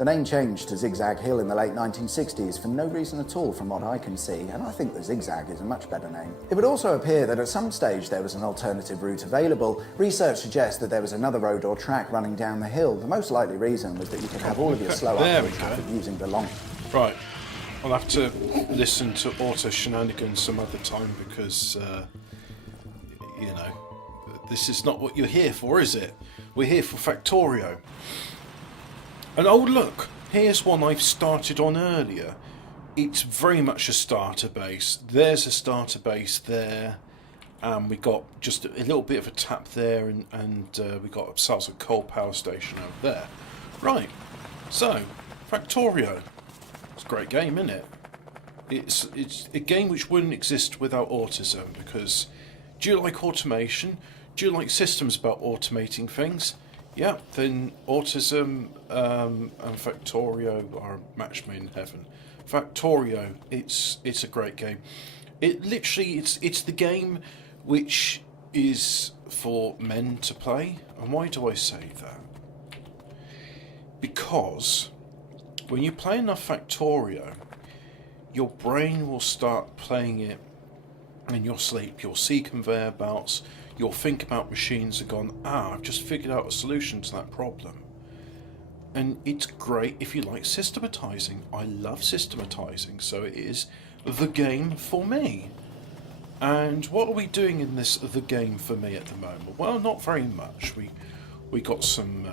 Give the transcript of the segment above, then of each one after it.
The name changed to Zigzag Hill in the late 1960s for no reason at all from what I can see, and I think the Zigzag is a much better name. It would also appear that at some stage there was an alternative route available. Research suggests that there was another road or track running down the hill. The most likely reason was that you could have all of your slow uphill traffic using the long... Right, I'll have to listen to Auto Shenanigans some other time because, you know, this is not what you're here for, is it? We're here for Factorio. And oh look, here's one I've started on earlier. It's very much a starter base. There's a starter base there. And we got just a little bit of a tap there, and we got ourselves a coal power station over there. Right, so, Factorio. It's a great game, isn't it? It's a game which wouldn't exist without autism, because do you like automation? Do you like systems about automating things? Yeah, then Autism and Factorio are a match made in heaven. Factorio, it's a great game. It literally, it's the game which is for men to play. And why do I say that? Because when you play enough Factorio, your brain will start playing it in your sleep. You'll see conveyor belts. You'll think about machines and gone, I've just figured out a solution to that problem. And it's great if you like systematizing. I love systematizing, so it is the game for me. And what are we doing in this the game for me at the moment? Well, not very much. We got some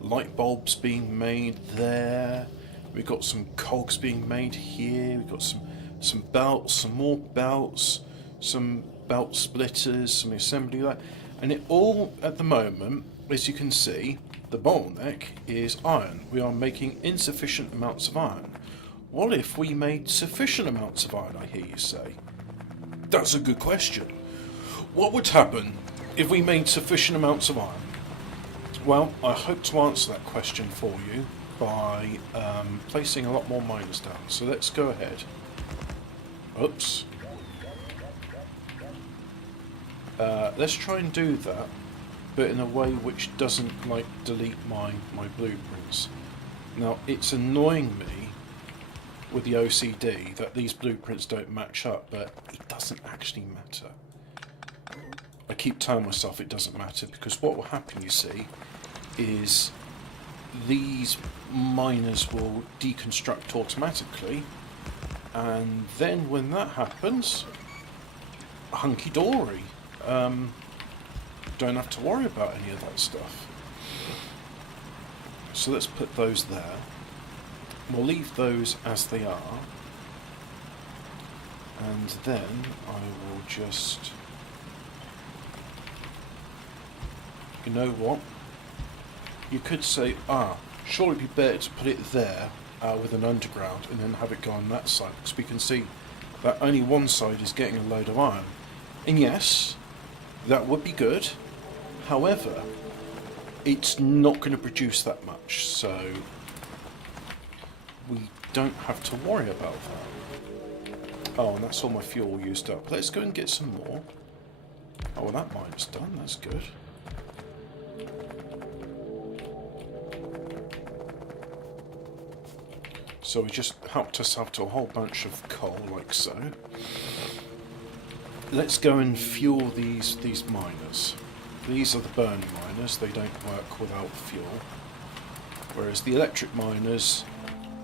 light bulbs being made there. We got some cogs being made here. We got some belts, some more belts, some belt splitters, some assembly like, and it all at the moment, as you can see, the bottleneck is iron. We are making insufficient amounts of iron. What if we made sufficient amounts of iron, I hear you say? That's a good question. What would happen if we made sufficient amounts of iron? Well, I hope to answer that question for you by placing a lot more miners down. So let's go ahead. Oops. Let's try and do that, but in a way which doesn't like delete my blueprints. Now, it's annoying me with the OCD that these blueprints don't match up, but it doesn't actually matter. I keep telling myself it doesn't matter, because what will happen, you see, is these miners will deconstruct automatically, and then when that happens, hunky-dory. Don't have to worry about any of that stuff. So let's put those there. We'll leave those as they are. And then I will just... You know what? You could say, surely it'd be better to put it there with an underground and then have it go on that side, because we can see that only one side is getting a load of iron. And yes, that would be good. However, it's not going to produce that much, so we don't have to worry about that. Oh, and that's all my fuel used up. Let's go and get some more. Oh, well, that mine's done. That's good. So we just helped us up to a whole bunch of coal, like so. Let's go and fuel these miners. These are the burning miners, they don't work without fuel. Whereas the electric miners,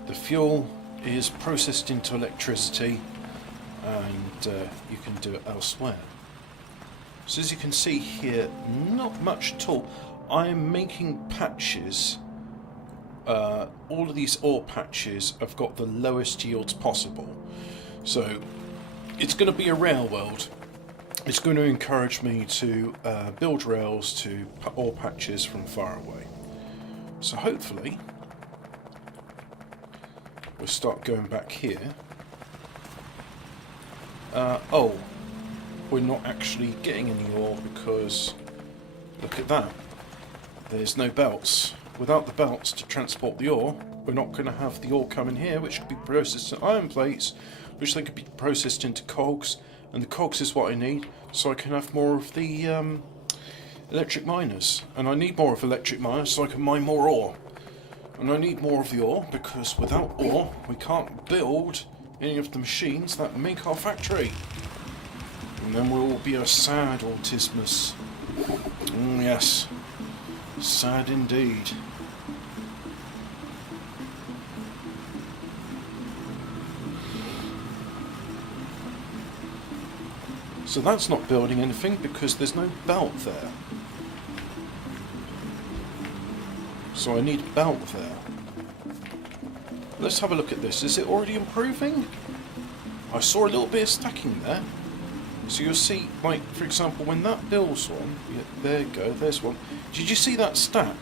the fuel is processed into electricity and you can do it elsewhere. So as you can see here, not much at all. I am making patches. All of these ore patches have got the lowest yields possible. So it's going to be a rail world. It's going to encourage me to build rails to ore patches from far away. So hopefully we'll start going back here. Oh, we're not actually getting any ore because look at that. There's no belts. Without the belts to transport the ore, we're not going to have the ore coming here, which could be processed in iron plates, which then could be processed into cogs, and the cogs is what I need, so I can have more of the electric miners. And I need more of electric miners so I can mine more ore. And I need more of the ore, because without ore we can't build any of the machines that make our factory. And then we'll be a sad autismus. Yes, sad indeed. So that's not building anything because there's no belt there. So I need a belt there. Let's have a look at this. Is it already improving? I saw a little bit of stacking there. So you'll see, like, for example, when that builds one, yeah, there you go, there's one. Did you see that stack?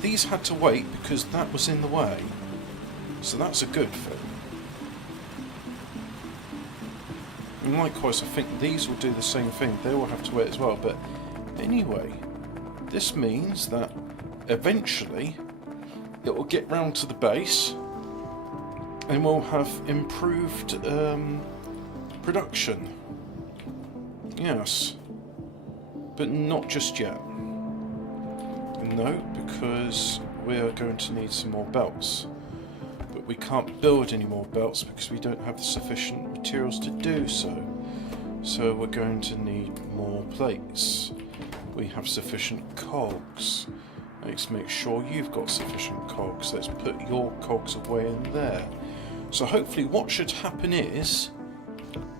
These had to wait because that was in the way. So that's a good thing. And likewise, I think these will do the same thing. They will have to wait as well. But anyway, this means that eventually it will get round to the base and we'll have improved production. Yes. But not just yet. No, because we are going to need some more belts. But we can't build any more belts because we don't have the sufficient materials to do so. So we're going to need more plates. We have sufficient cogs. Let's make sure you've got sufficient cogs. Let's put your cogs away in there. So hopefully what should happen is,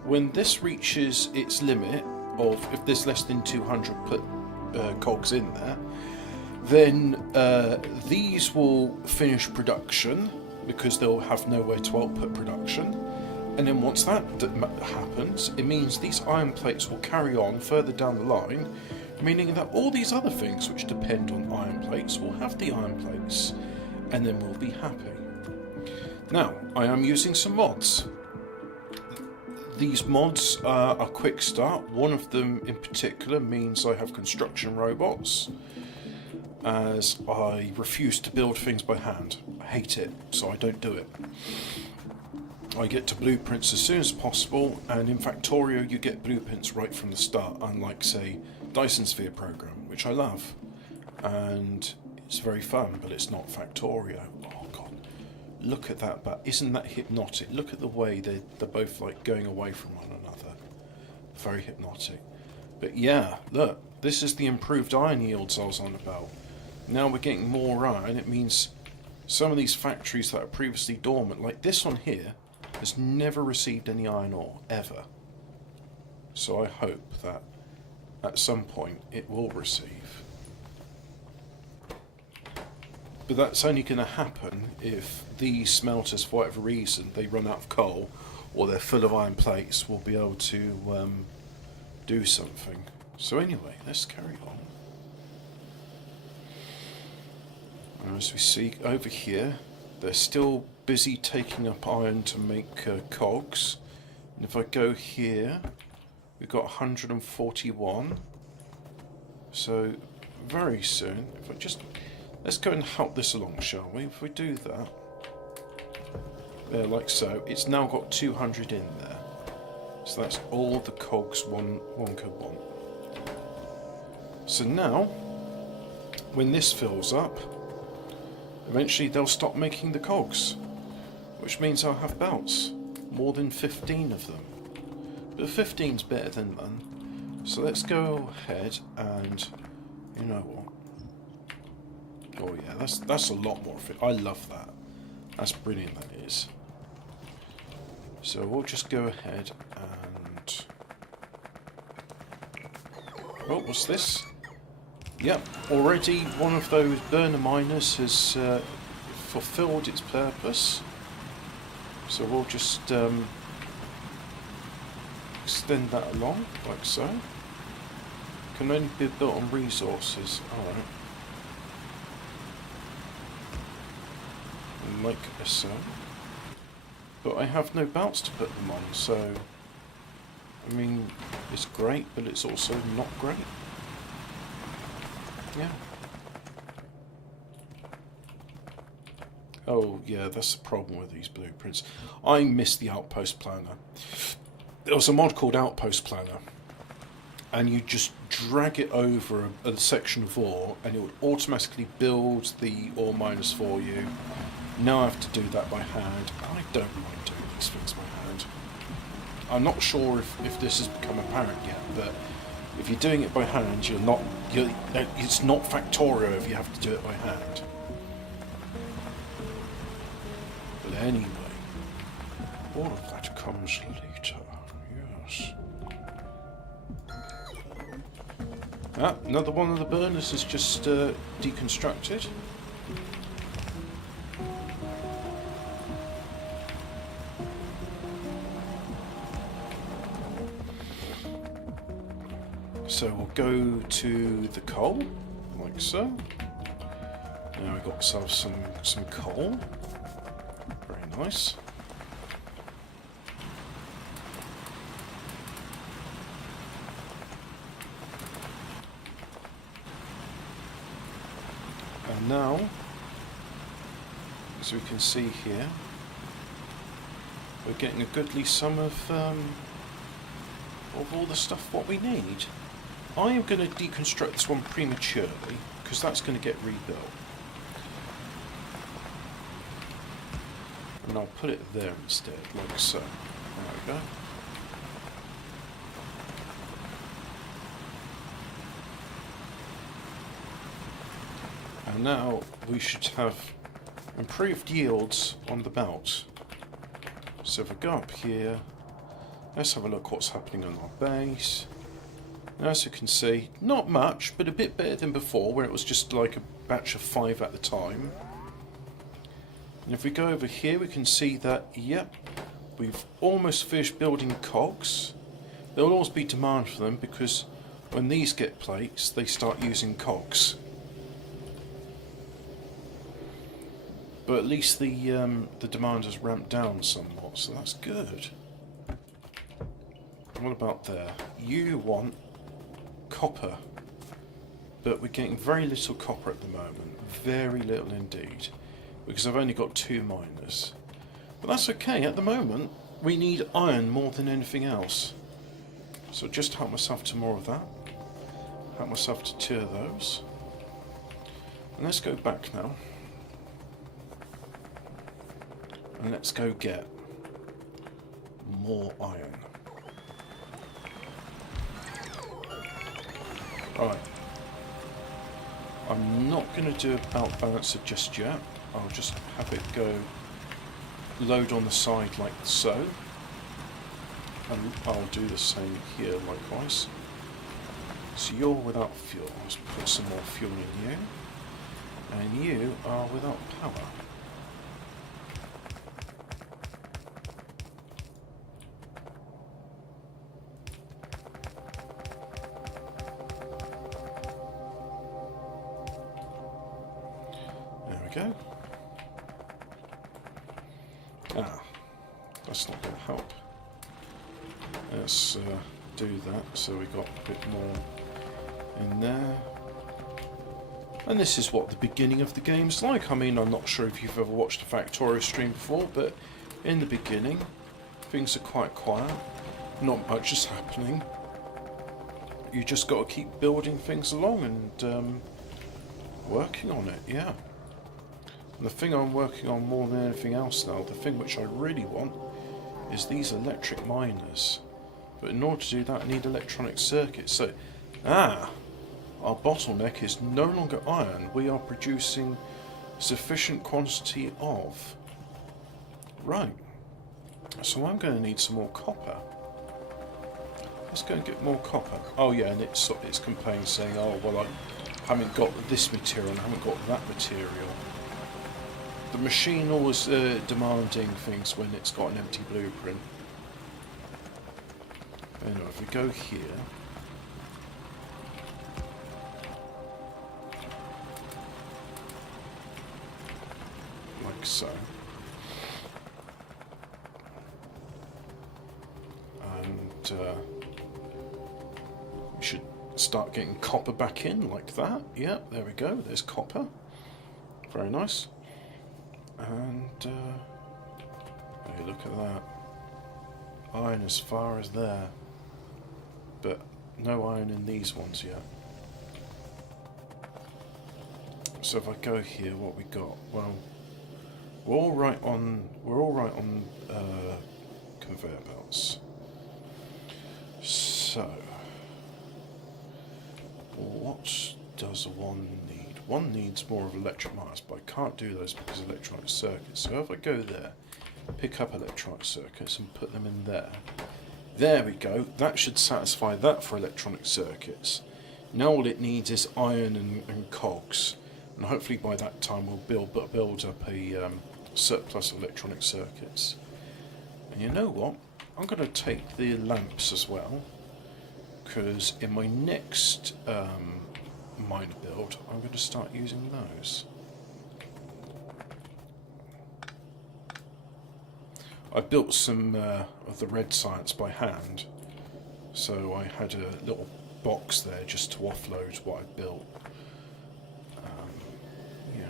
when this reaches its limit of, if there's less than 200 cogs in there, then these will finish production, because they'll have nowhere to output production. And then once that happens, it means these iron plates will carry on further down the line, meaning that all these other things which depend on iron plates will have the iron plates, and then we'll be happy. Now, I am using some mods. These mods are a quick start. One of them in particular means I have construction robots, as I refuse to build things by hand. I hate it, so I don't do it. I get to blueprints as soon as possible, and in Factorio you get blueprints right from the start, unlike, say, Dyson Sphere program, which I love, and it's very fun, but it's not Factorio. Oh god, look at that, but isn't that hypnotic? Look at the way they're both like going away from one another. Very hypnotic. But yeah, look, this is the improved iron yields I was on about. Now we're getting more iron. It means some of these factories that are previously dormant, like this one here, has never received any iron ore, ever. So I hope that at some point it will receive. But that's only going to happen if these smelters, for whatever reason, they run out of coal or they're full of iron plates, will be able to do something. So anyway, let's carry on. As we see over here, they're still busy taking up iron to make cogs. And if I go here, we've got 141. So very soon, if I just, let's go and help this along, shall we? If we do that, there, like so, it's now got 200 in there. So that's all the cogs one could want. So now, when this fills up, eventually they'll stop making the cogs, which means I'll have belts, more than 15 of them. But 15's better than none. So let's go ahead and, you know what? Oh yeah, that's a lot more of it. I love that. That's brilliant, that is. So we'll just go ahead and... Oh, what's this? Yep, already one of those burner miners has fulfilled its purpose. So we'll just extend that along, like so. Can only be built on resources, alright. Like so. But I have no belts to put them on, so... I mean, it's great, but it's also not great. Yeah. Oh, yeah, that's the problem with these blueprints. I miss the Outpost Planner. There was a mod called Outpost Planner, and you just drag it over a section of ore, and it would automatically build the ore miners for you. Now I have to do that by hand. I don't mind doing these things by hand. I'm not sure if this has become apparent yet, but if you're doing it by hand, it's not Factorio if you have to do it by hand. But anyway, all of that comes later. Yes. Ah, another one of the burners is just deconstructed. So we'll go to the coal, like so. Now we've got ourselves some coal. Very nice. And now, as we can see here, we're getting a goodly sum of all the stuff what we need. I am going to deconstruct this one prematurely because that's going to get rebuilt. And I'll put it there instead, like so. There we go. And now we should have improved yields on the belt. So if we go up here, let's have a look what's happening on our base. As you can see, not much, but a bit better than before, where it was just like a batch of 5 at the time. And if we go over here, we can see that, yep, we've almost finished building cogs. There will always be demand for them, because when these get placed, they start using cogs. But at least the demand has ramped down somewhat, so that's good. What about there? You want copper, but we're getting very little copper at the moment, very little indeed, because I've only got 2 miners. But that's okay, at the moment we need iron more than anything else. So just help myself to more of that, help myself to 2 of those. And let's go back now, and let's go get more iron. Right, I'm not going to do a belt balancer just yet. I'll just have it go load on the side like so, and I'll do the same here likewise. So you're without fuel, let's put some more fuel in you, and you are without power. Go. Ah, that's not going to help. Let's do that so we got a bit more in there. And this is what the beginning of the game's like. I mean, I'm not sure if you've ever watched a Factorio stream before, but in the beginning, things are quite quiet. Not much is happening. You just got to keep building things along and working on it, yeah. And the thing I'm working on more than anything else now, the thing which I really want, is these electric miners. But in order to do that, I need electronic circuits. So, our bottleneck is no longer iron. We are producing sufficient quantity of. Right. So I'm going to need some more copper. Let's go and get more copper. Oh yeah, and it's complaining saying, oh well, I haven't got this material and I haven't got that material. The machine always demanding things when it's got an empty blueprint. Anyway, if we go here, like so, and we should start getting copper back in like that. Yeah, there we go. There's copper. Very nice. And hey, look at that. Iron as far as there. But no iron in these ones yet. So if I go here, what we got? Well, we're all right on conveyor belts. So, what does one need? One needs more of electric motors, but I can't do those because of electronic circuits. So if I go there, pick up electronic circuits and put them in there. There we go. That should satisfy that for electronic circuits. Now all it needs is iron and cogs, and hopefully by that time we'll build up a surplus of electronic circuits. And you know what? I'm going to take the lamps as well, because in my next miner build, I'm going to start using those. I built some of the red science by hand, so I had a little box there just to offload what I built. Yeah.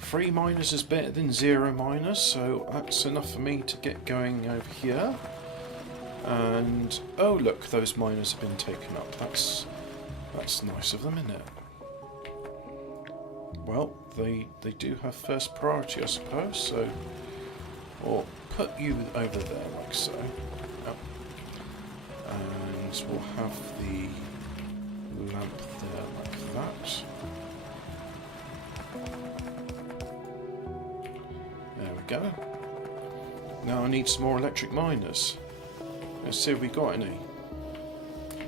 3 miners is better than 0 miners, so that's enough for me to get going over here. And oh look, those miners have been taken up. That's nice of them, isn't it? Well, they do have first priority, I suppose, so... Or put you over there, like so. Yep. And we'll have the lamp there, like that. There we go. Now I need some more electric miners. Let's see if we got any.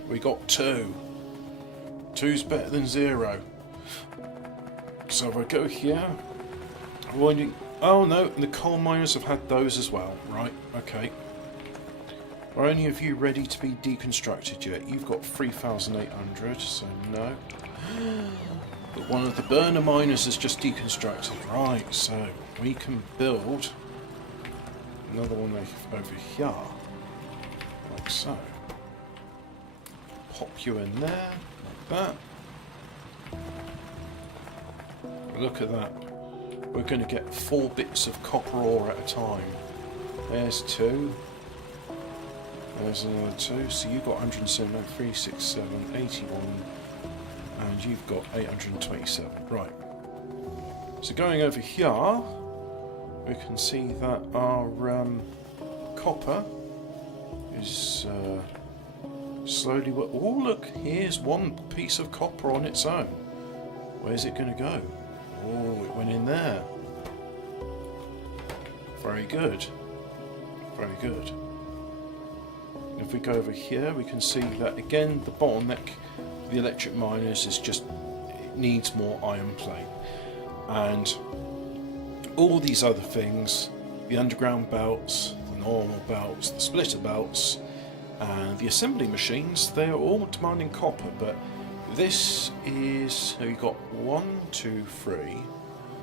We got 2. 2's better than 0. So if I go here, oh no, the coal miners have had those as well. Right, okay. Are any of you ready to be deconstructed yet? You've got 3,800, so no. But one of the burner miners is just deconstructed. Right, so we can build another one over here, like so. Pop you in there, like that. Look at that. We're going to get 4 bits of copper ore at a time. There's 2. There's another 2. So you've got 107, 367, 81, and you've got 827. Right. So going over here, we can see that our copper is slowly... Oh look, here's 1 piece of copper on its own. Where's it going to go? Oh, it went in there. Very good. Very good. If we go over here, we can see that again, the bottleneck, the electric miners, is just, it needs more iron plate. And all these other things, the underground belts, the normal belts, the splitter belts, and the assembly machines, they are all demanding copper, but this is, so you've got 1, 2, 3.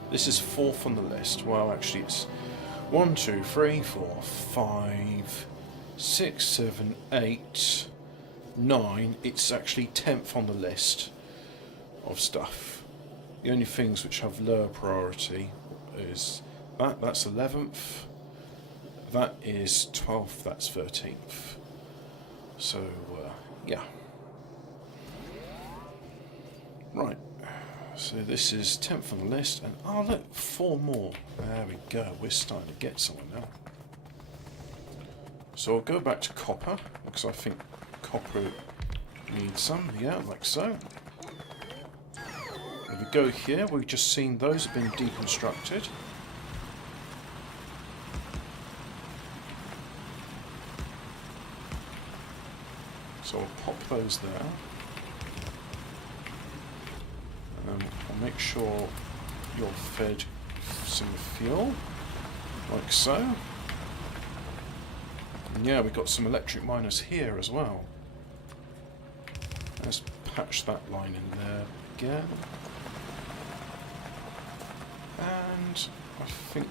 This is 4th on the list. Well, actually, it's 1, 2, 3, 4, 5, 6, 7, 8, 9. It's actually 10th on the list of stuff. The only things which have lower priority is that's 11th, that is 12th, that's 13th. So, yeah. Right, so this is 10th on the list, and oh look, 4 more. There we go, we're starting to get somewhere now. So I'll go back to copper, because I think copper needs some, yeah, like so. If we go here, we've just seen those have been deconstructed. So I'll pop those there. I'll make sure you're fed some fuel, like so. And yeah, we've got some electric miners here as well. Let's patch that line in there again. And I think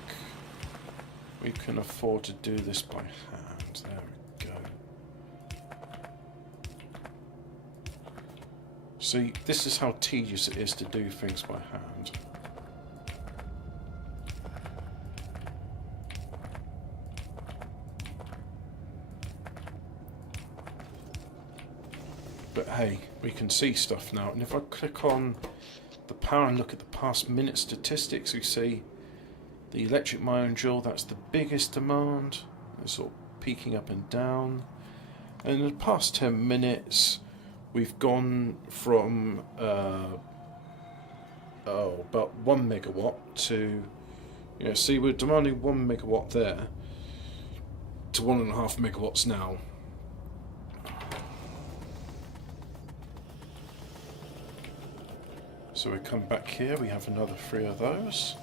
we can afford to do this by hand. There we go. See, this is how tedious it is to do things by hand. But hey, we can see stuff now. And if I click on the power and look at the past minute statistics, we see the electric mine drill, that's the biggest demand. It's sort of peaking up and down. And in the past 10 minutes, we've gone from about 1 megawatt to, see, we're demanding 1 megawatt there to 1.5 megawatts now. So we come back here, we have another 3 of those.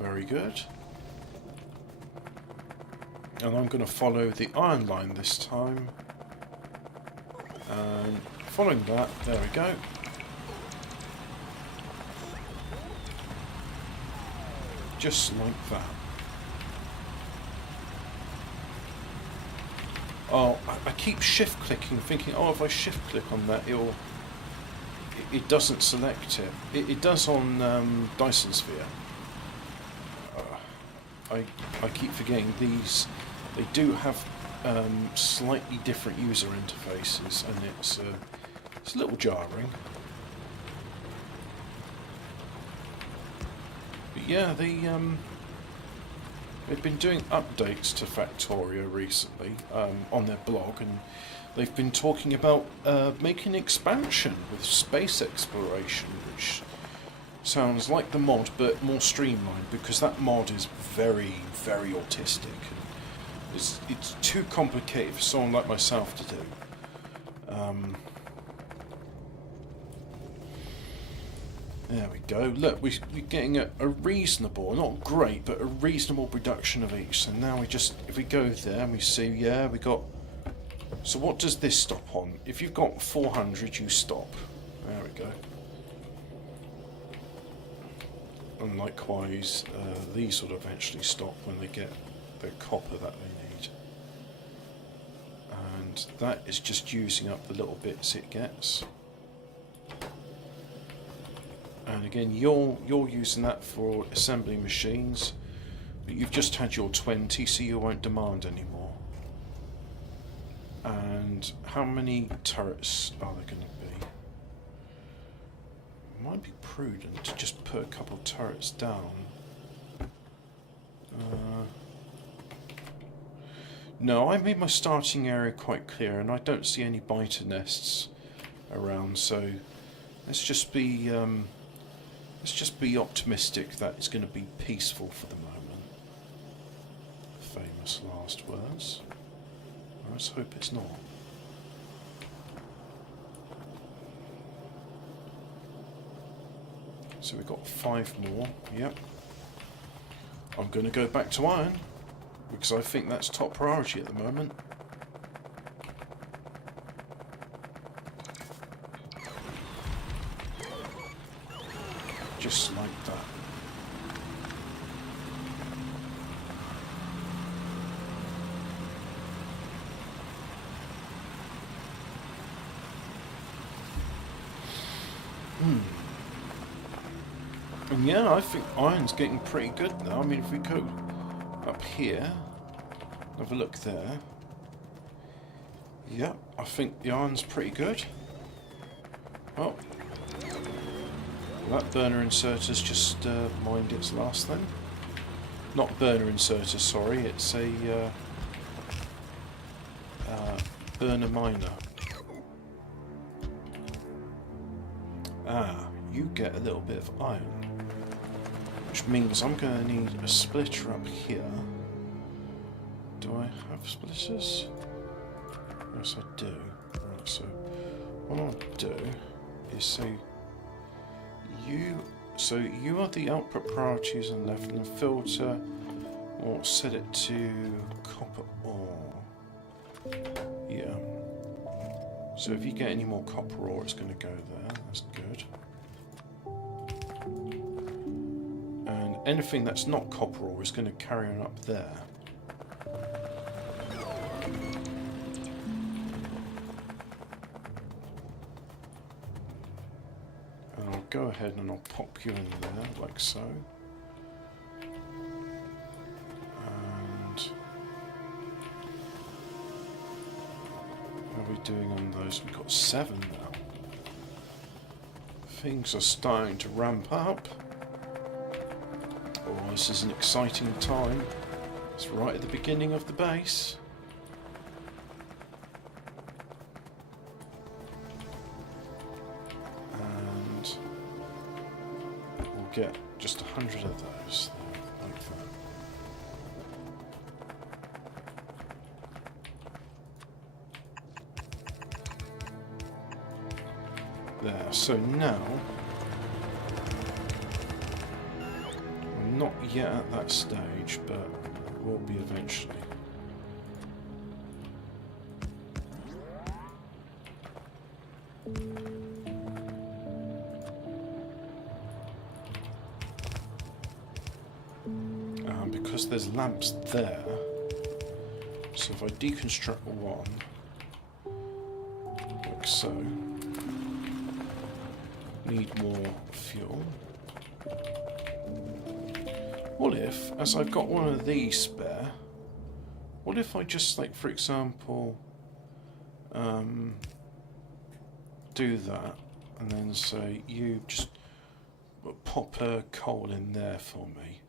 Very good. And I'm going to follow the iron line this time. And following that, there we go. Just like that. Oh, I keep shift clicking, thinking, oh, if I shift click on that, it doesn't select it. It does on Dyson Sphere. I keep forgetting these. They do have slightly different user interfaces, and it's a little jarring. But yeah, they've been doing updates to Factorio recently on their blog, and they've been talking about making expansion with space exploration, which sounds like the mod but more streamlined, because that mod is very, very autistic. And it's too complicated for someone like myself to do. There we go. Look, we're getting a reasonable, not great, but a reasonable production of each. So now if we go there and we see, yeah, we got. So what does this stop on? If you've got 400, you stop. There we go. And likewise, these will eventually stop when they get the copper that they need. And that is just using up the little bits it gets. And again, you're using that for assembly machines, but you've just had your 20, so you won't demand anymore. And how many turrets are there going to be? It might be prudent to just put a couple of turrets down. No, I made my starting area quite clear, and I don't see any biter nests around. So let's just be optimistic that it's going to be peaceful for the moment. Famous last words. Let's hope it's not. So we've got 5 more. Yep. I'm going to go back to iron, because I think that's top priority at the moment. Just like that. And yeah, I think iron's getting pretty good now. I mean, if we go up here, have a look there. Yeah, I think the iron's pretty good. Well, that burner inserter's just mined its last thing. Not burner inserter, sorry, it's a burner miner. Ah, you get a little bit of iron, which means I'm going to need a splitter up here. Do I have splitters? Yes, I do. Right, so what I'll do is say you are the output priorities on left, and filter, or set it to copper ore. Yeah. So if you get any more copper ore, it's going to go there. That's good. And anything that's not copper ore is going to carry on up there. And I'll go ahead and I'll pop you in there, like so. And have are we doing on those? We've got 7 now. Things are starting to ramp up. Oh, this is an exciting time. It's right at the beginning of the base. And we'll get just 100 of those there, like that. There, so now we're not yet at that stage, but we'll be eventually. Because there's lamps there, so if I deconstruct one, like so, need more fuel. What if, as I've got one of these spare, what if I just, like, for example, do that, and then say, you just pop a coal in there for me,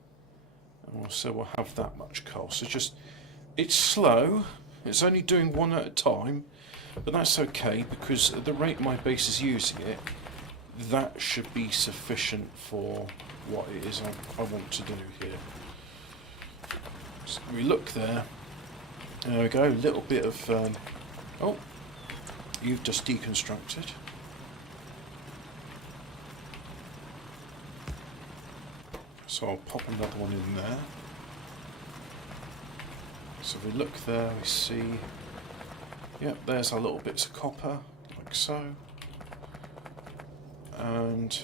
and so we'll have that much coal. So just, it's slow, it's only doing one at a time, but that's okay, because at the rate my base is using it, that should be sufficient for what it is I want to do here. So we look there. There we go. A little bit of... oh, you've just deconstructed. So I'll pop another one in there. So we look there, we see... Yep, there's our little bits of copper, like so. And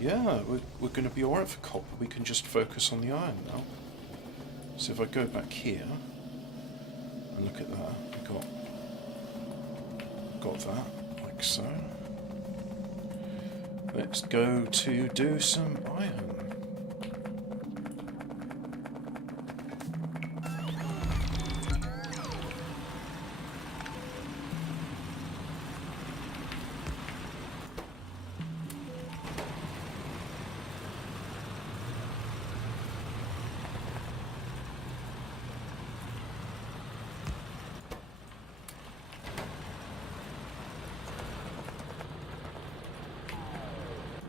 yeah, we're going to be alright for copper. We can just focus on the iron now. So if I go back here and look at that, we've got that, like so. Let's go to do some iron.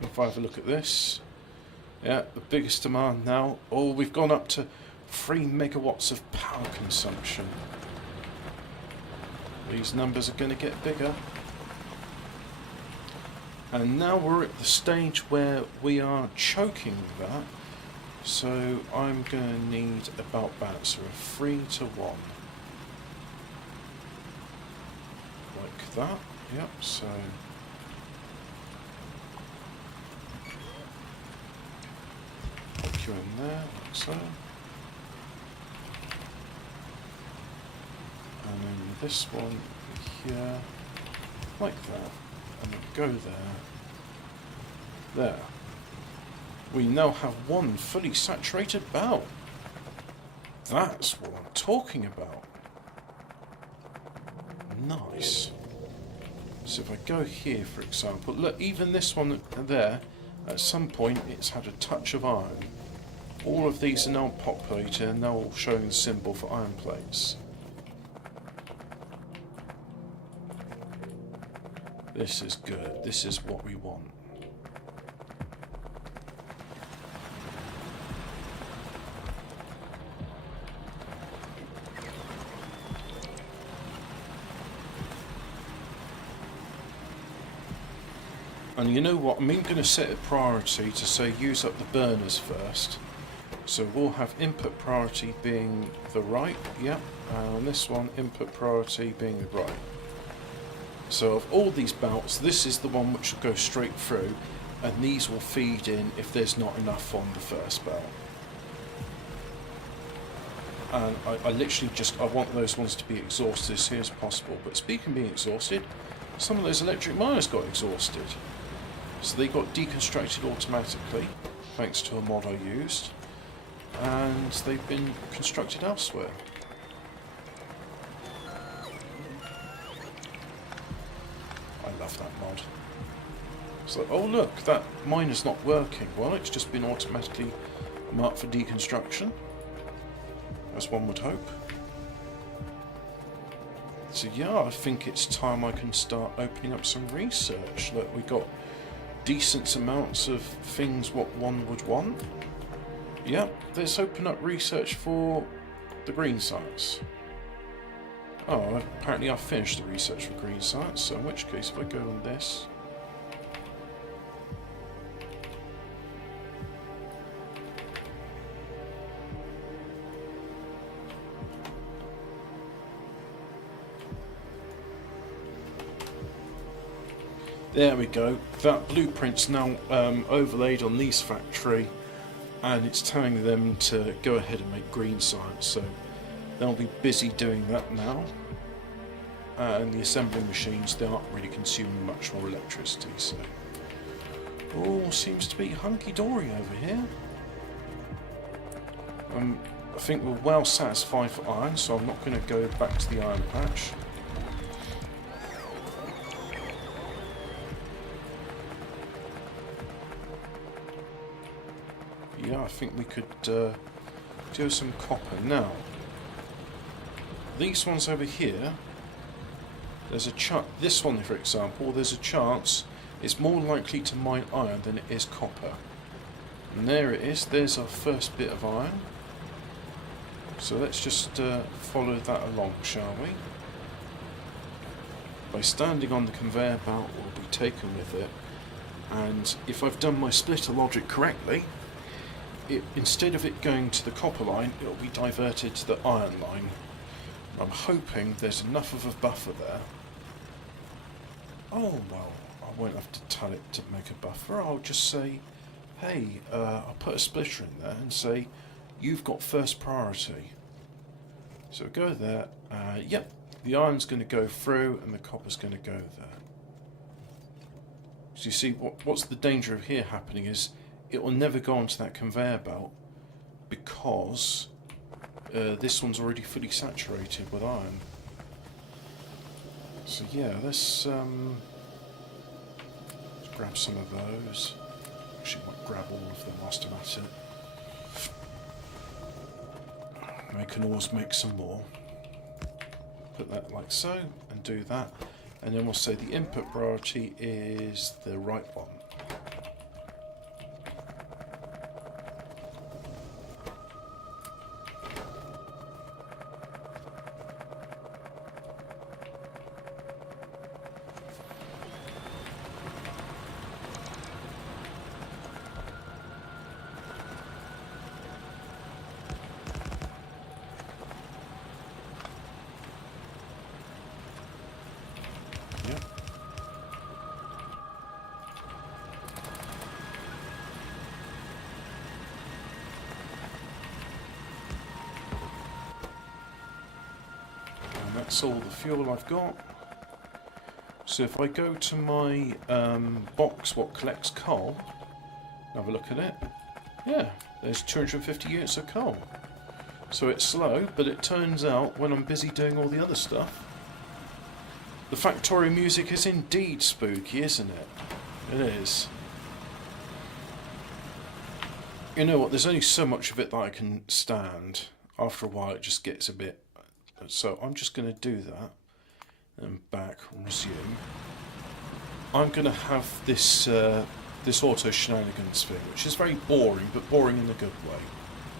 If I have a look at this, yeah, the biggest demand now. Oh, we've gone up to 3 megawatts of power consumption. These numbers are going to get bigger. And now we're at the stage where we are choking that. So I'm going to need about that, so a 3 to 1. Like that, yep, so... in there, like so. And then this one here, like that. And then go there. There. We now have one fully saturated belt. That's what I'm talking about. Nice. So if I go here, for example, look, even this one there, at some point it's had a touch of iron. All of these are now populated and they're all showing the symbol for iron plates. This is good. This is what we want. And you know what? I'm even going to set a priority to say use up the burners first. So we'll have input priority being the right, yep, and this one input priority being the right. So of all these belts, this is the one which will go straight through, and these will feed in if there's not enough on the first belt. And I literally I want those ones to be exhausted as soon as possible. But speaking of being exhausted, some of those electric miners got exhausted. So they got deconstructed automatically, thanks to a mod I used. And they've been constructed elsewhere. It's like, oh look, that miner's not working. Well, it's just been automatically marked for deconstruction, as one would hope. So yeah, I think it's time I can start opening up some research. Look, we got decent amounts of things what one would want. Yeah, let's open up research for the green sites. Oh, apparently I've finished the research for green sites, so in which case if I go on this... There we go, that blueprint's now overlaid on these factory, and it's telling them to go ahead and make green sites, so they'll be busy doing that now. And the assembly machines, they aren't really consuming much more electricity, so all seems to be hunky-dory over here. I think we're well satisfied for iron, so I'm not going to go back to the iron patch. Yeah, I think we could do some copper. Now, these ones over here, there's a chance, this one for example, there's a chance it's more likely to mine iron than it is copper. And there it is, there's our first bit of iron. So let's just follow that along, shall we? By standing on the conveyor belt, we'll be taken with it. And if I've done my splitter logic correctly, instead of it going to the copper line, it'll be diverted to the iron line. I'm hoping there's enough of a buffer there. Oh, well, I won't have to tell it to make a buffer. I'll just say, hey, I'll put a splitter in there and say, you've got first priority. So go there. Yep, the iron's going to go through and the copper's going to go there. So you see, what's the danger of here happening is it will never go onto that conveyor belt because this one's already fully saturated with iron. So yeah, let's grab some of those. Actually, might grab all of them whilst I'm at it. I can always make some more. Put that like so, and do that. And then we'll say the input priority is the right one. That's all the fuel I've got. So if I go to my box what collects coal, have a look at it, yeah, there's 250 units of coal. So it's slow, but it turns out when I'm busy doing all the other stuff, the Factorio music is indeed spooky, isn't it? It is. You know what, there's only so much of it that I can stand. After a while it just gets a bit... So I'm just going to do that, and back, resume. I'm going to have this this auto shenanigans thing, which is very boring, but boring in a good way.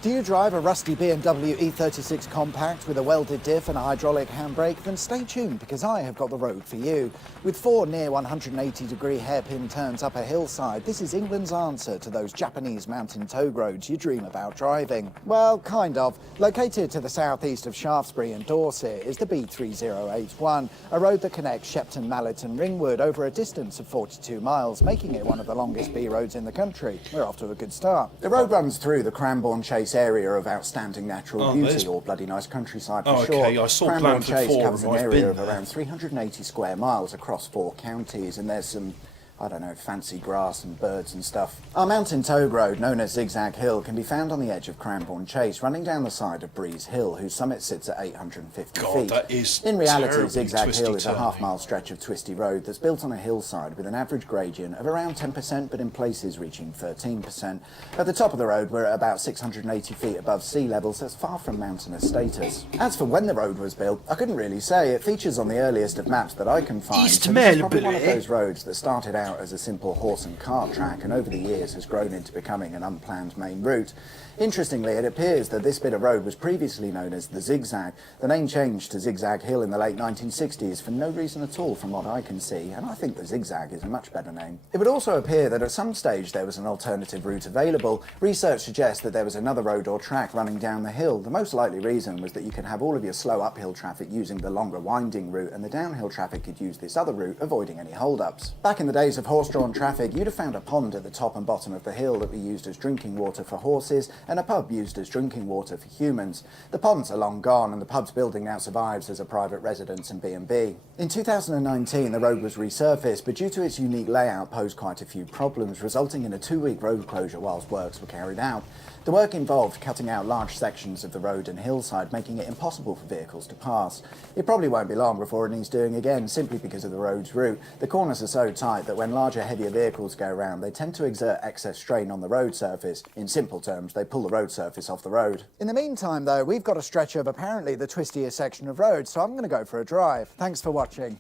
Do you drive a rusty BMW E36 compact with a welded diff and a hydraulic handbrake? Then stay tuned, because I have got the road for you. With 4 near 180-degree hairpin turns up a hillside, this is England's answer to those Japanese mountain tow roads you dream about driving. Well, kind of. Located to the southeast of Shaftesbury and Dorset is the B3081, a road that connects Shepton, Mallet and Ringwood over a distance of 42 miles, making it one of the longest B roads in the country. We're off to a good start. The road runs through the Cranbourne Chase area of outstanding natural beauty, or bloody nice countryside for sure. Okay, I saw Cranbourne Chase 4 covers an and I've area been of there. around 380 square miles across 4 counties, and there's some I don't know, fancy grass and birds and stuff. Our mountain toad road, known as Zigzag Hill, can be found on the edge of Cranbourne Chase, running down the side of Breeze Hill, whose summit sits at 850 God, feet. that is In reality, terribly Zigzag Hill is a twisty-turny. half-mile stretch of twisty road that's built on a hillside with an average gradient of around 10%, but in places reaching 13%. At the top of the road, we're at about 680 feet above sea level, so it's far from mountainous status. As for when the road was built, I couldn't really say. It features on the earliest of maps that I can find. East So this is probably one of Melbourne. those roads that started out as a simple horse and cart track and over the years has grown into becoming an unplanned main route. Interestingly, it appears that this bit of road was previously known as the Zigzag. The name changed to Zigzag Hill in the late 1960s for no reason at all from what I can see, and I think the Zigzag is a much better name. It would also appear that at some stage there was an alternative route available. Research suggests that there was another road or track running down the hill. The most likely reason was that you could have all of your slow uphill traffic using the longer winding route, and the downhill traffic could use this other route, avoiding any hold-ups. Back in the days of horse-drawn traffic, you'd have found a pond at the top and bottom of the hill that we used as drinking water for horses, and a pub used as drinking water for humans. The ponds are long gone, and the pub's building now survives as a private residence and B&B. In 2019, the road was resurfaced, but due to its unique layout posed quite a few problems, resulting in a 2-week road closure whilst works were carried out. The work involved cutting out large sections of the road and hillside, making it impossible for vehicles to pass. It probably won't be long before it needs doing again, simply because of the road's route. The corners are so tight that when larger, heavier vehicles go around, they tend to exert excess strain on the road surface. In simple terms, they pull the road surface off the road. In the meantime, though, we've got a stretch of apparently the twistiest section of road, so I'm going to go for a drive. Thanks for watching.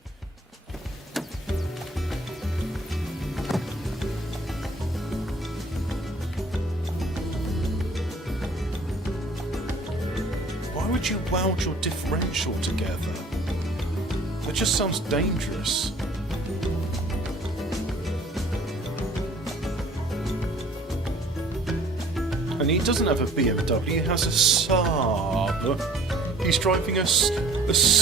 Why would you weld your differential together? That just sounds dangerous. And he doesn't have a BMW, he has a Saab. He's driving a Saab.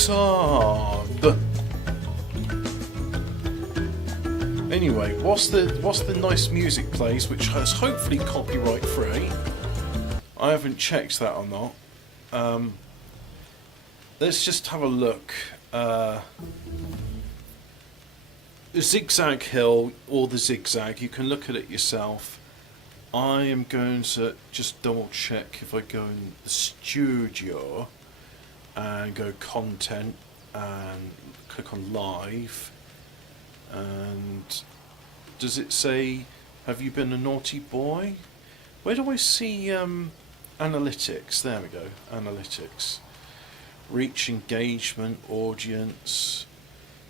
Anyway, whilst the nice music plays, which has hopefully copyright free, I haven't checked that or not. Let's just have a look. Zigzag Hill, or the Zigzag, you can look at it yourself. I am going to just double check if I go in the studio and go content and click on live, and does it say have you been a naughty boy? Where do I see analytics? There we go, analytics. Reach, engagement, audience,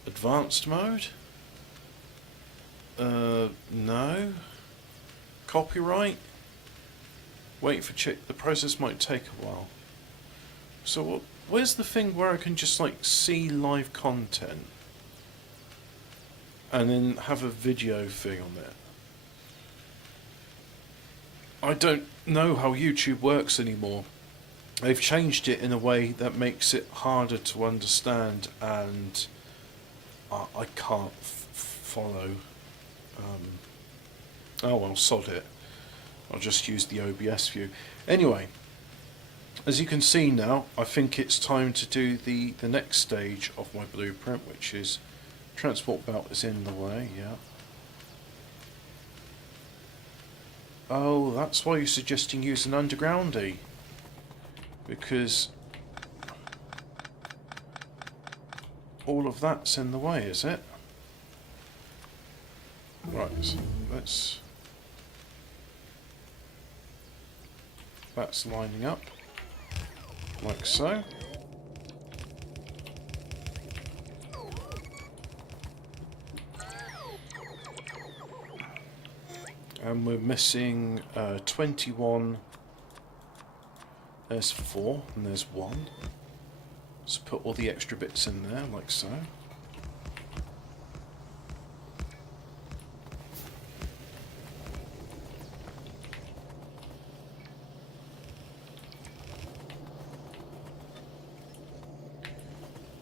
advanced mode? No. Copyright? Wait for check. The process might take a while. So where's the thing where I can just like see live content and then have a video thing on it? I don't know how YouTube works anymore. They've changed it in a way that makes it harder to understand, and I can't follow. Oh well, sod it. I'll just use the OBS view. Anyway, as you can see now, I think it's time to do the next stage of my blueprint, which is transport belt is in the way, yeah. Oh, that's why you're suggesting use an undergroundy. Because all of that's in the way, is it? Right, so that's lining up, like so. And we're missing 21. There's 4 and there's 1. So put all the extra bits in there, like so.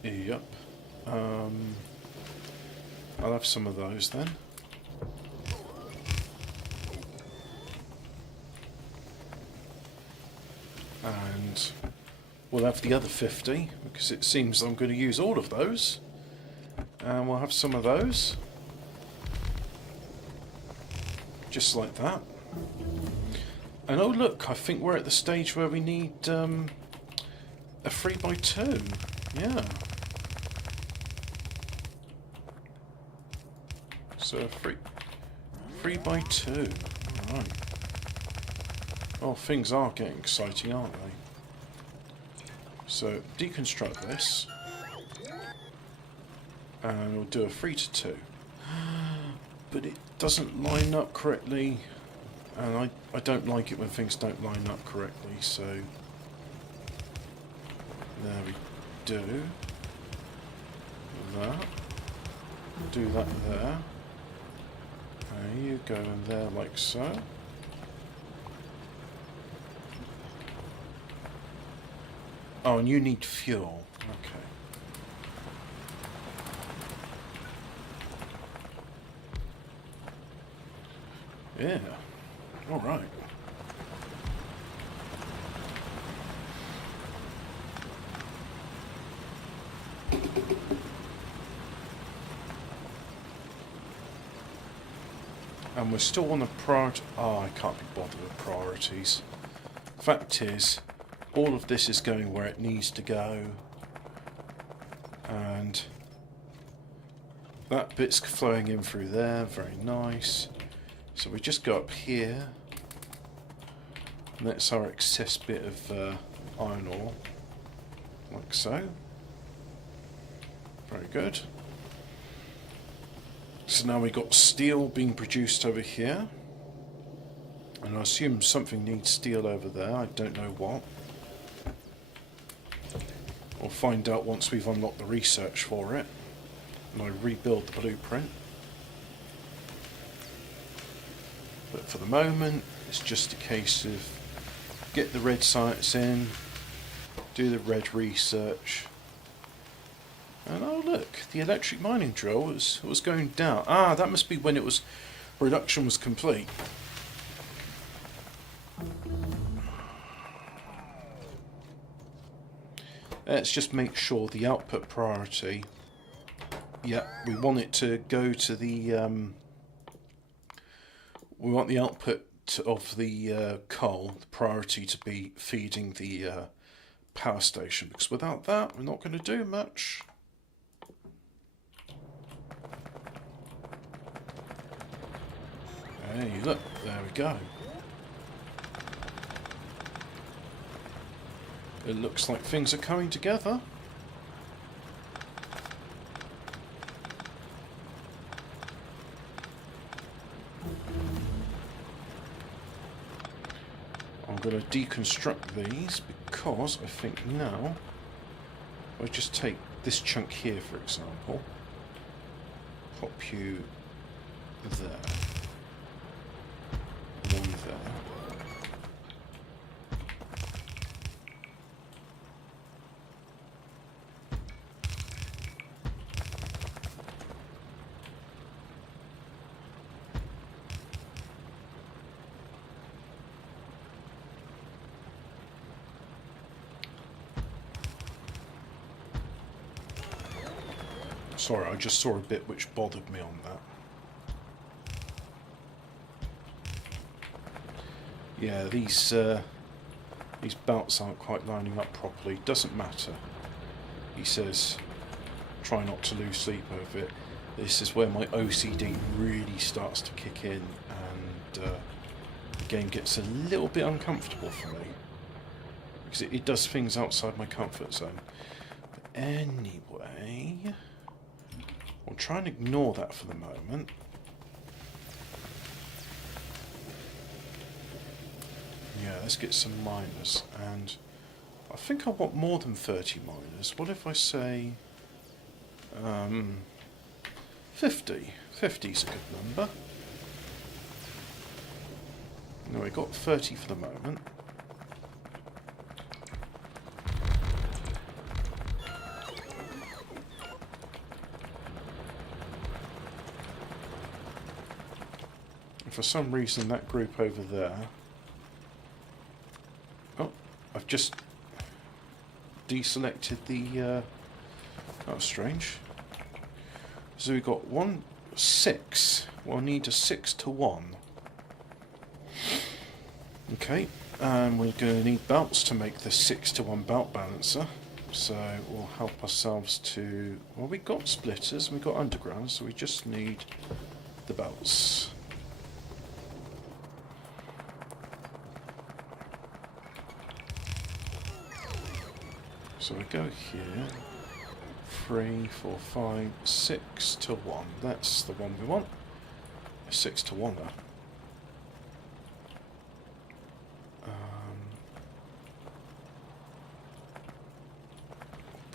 Yep. I'll have some of those then. And we'll have the other 50, because it seems I'm going to use all of those. And we'll have some of those. just like that. And oh look, I think we're at the stage where we need a 3x2. Yeah. So 3x2. Alright. Oh, things are getting exciting, aren't they? So deconstruct this. And we'll do a 3-2. But it doesn't line up correctly. And I don't like it when things don't line up correctly, so there we do that. Do that there. There you go in there like so. Oh, and you need fuel. Okay. Yeah. All right. And we're still on the priority. Oh, I can't be bothered with priorities. Fact is, all of this is going where it needs to go. And that bit's flowing in through there. Very nice. So we just go up here. And that's our excess bit of iron ore. Like so. Very good. So now we've got steel being produced over here. And I assume something needs steel over there. I don't know what. We'll find out once we've unlocked the research for it. And I rebuild the blueprint. But for the moment, it's just a case of get the red science in, do the red research. And oh look, the electric mining drill was going down. Ah, that must be when it was production was complete. Let's just make sure the output priority. Yeah, we want it to go to the. We want the output of the coal, the priority to be feeding the power station, because without that, we're not going to do much. Hey, look, there we go. It looks like things are coming together. I'm going to deconstruct these because I think now I'll just take this chunk here, for example, pop you there. One there. Sorry, I just saw a bit which bothered me on that. Yeah, these belts aren't quite lining up properly. Doesn't matter. He says, try not to lose sleep over it. This is where my OCD really starts to kick in, and the game gets a little bit uncomfortable for me. Because it does things outside my comfort zone. But anyway, we'll try and ignore that for the moment. Yeah, let's get some miners, and I think I want more than 30 miners. What if I say 50? 50's a good number. No, we got 30 for the moment. And for some reason that group over there... Oh, I've just deselected the... that was strange. So we've got 6. We'll need a 6 to 1. Okay, and we're going to need belts to make the 6-to-1 belt balancer. So we'll help ourselves to... Well, we've got splitters and we've got underground, so we just need the belts. So we go here. 3, 4, 5, 6 to 1. That's the one we want. 6 to 1 there.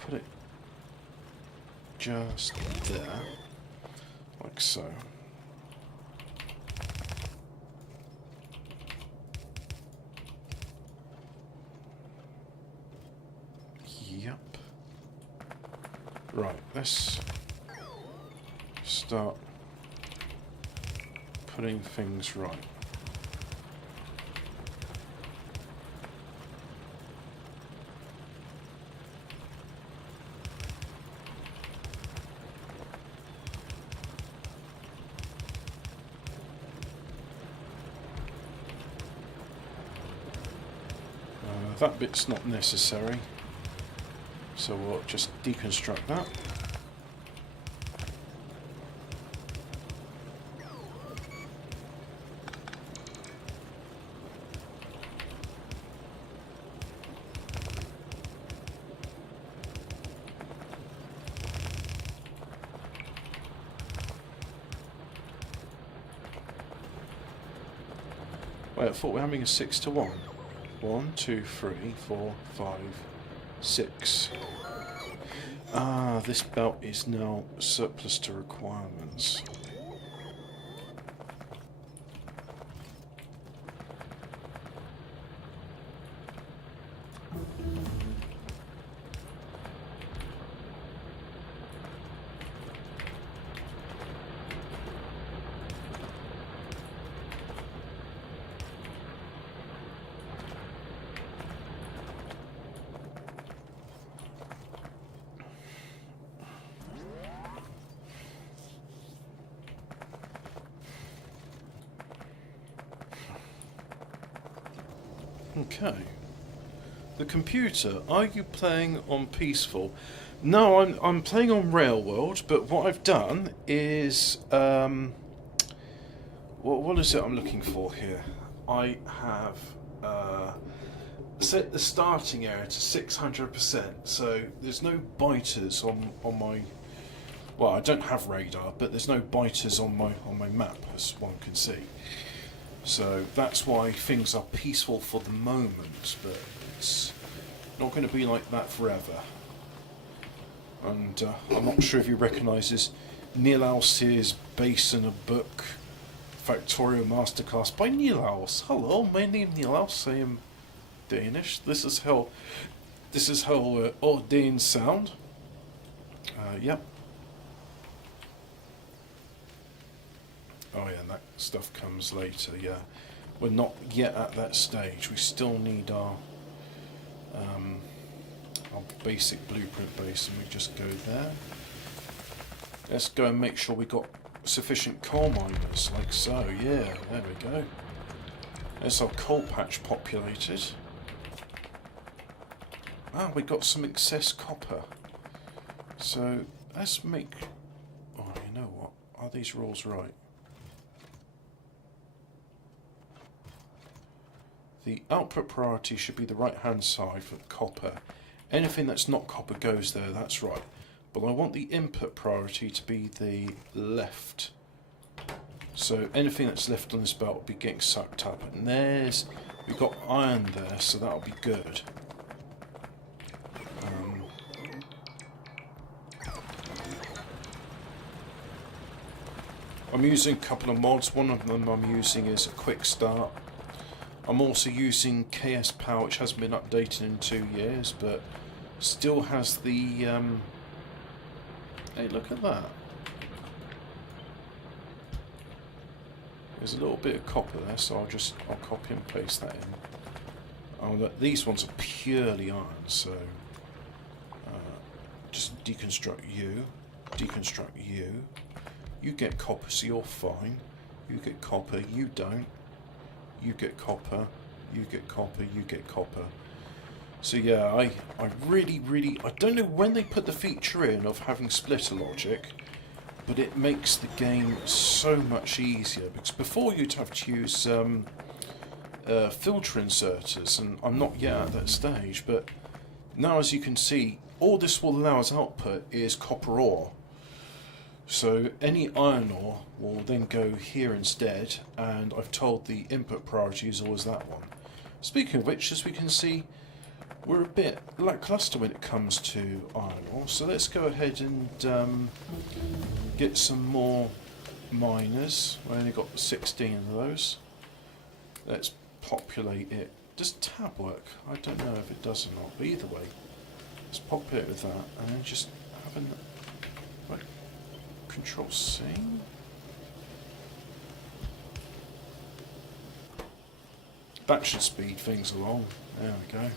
Put it just there, like so. Yep. Right, let's start putting things right. That bit's not necessary, so we'll just deconstruct that. Wait, I thought we were having a 6 to 1. 1, 2, 3, 4, 5, 6. Ah, this belt is now surplus to requirements. Okay. The computer, are you playing on peaceful? No, I'm playing on Railworld, but what I've done is what is it I'm looking for here? I have set the starting area to 600%, so there's no biters on my... Well, I don't have radar, but there's no biters on my map, as one can see. So that's why things are peaceful for the moment, but it's not going to be like that forever. And I'm not sure if you recognise this. Niels is based on a book, Factorio Masterclass by Niels. Hello, my name is Niels. I am Danish. This is how Danes sound. Yep. Oh yeah, and that stuff comes later, yeah. We're not yet at that stage. We still need our basic blueprint base, and we just go there. Let's go and make sure we got sufficient coal miners, like so, yeah, there we go. There's our coal patch populated. Ah, we got some excess copper. So, let's make... Oh, you know what? Are these rules right? The output priority should be the right hand side for copper. Anything that's not copper goes there, that's right. But I want the input priority to be the left. So anything that's left on this belt will be getting sucked up. And we've got iron there, so that'll be good. I'm using a couple of mods. One of them I'm using is a quick start. I'm also using KS Power, which hasn't been updated in 2 years, but still has the... Hey, look at that. There's a little bit of copper there, so I'll copy and paste that in. Oh, these ones are purely iron, so just deconstruct you, deconstruct you. You get copper, so you're fine. You get copper, you don't. You get copper, you get copper, you get copper. So yeah, I really, I don't know when they put the feature in of having splitter logic, but it makes the game so much easier, because before you'd have to use filter inserters, and I'm not yet at that stage, but now as you can see, all this will allow as output is copper ore. So any iron ore will then go here instead, and I've told the input priority is always that one. Speaking of which, as we can see, we're a bit lackluster when it comes to iron ore, so let's go ahead and get some more miners. I only got 16 of those. Let's populate it. Does tab work? I don't know if it does or not, but either way, let's populate with that, and then just have a Control C. That should speed things along. There we go.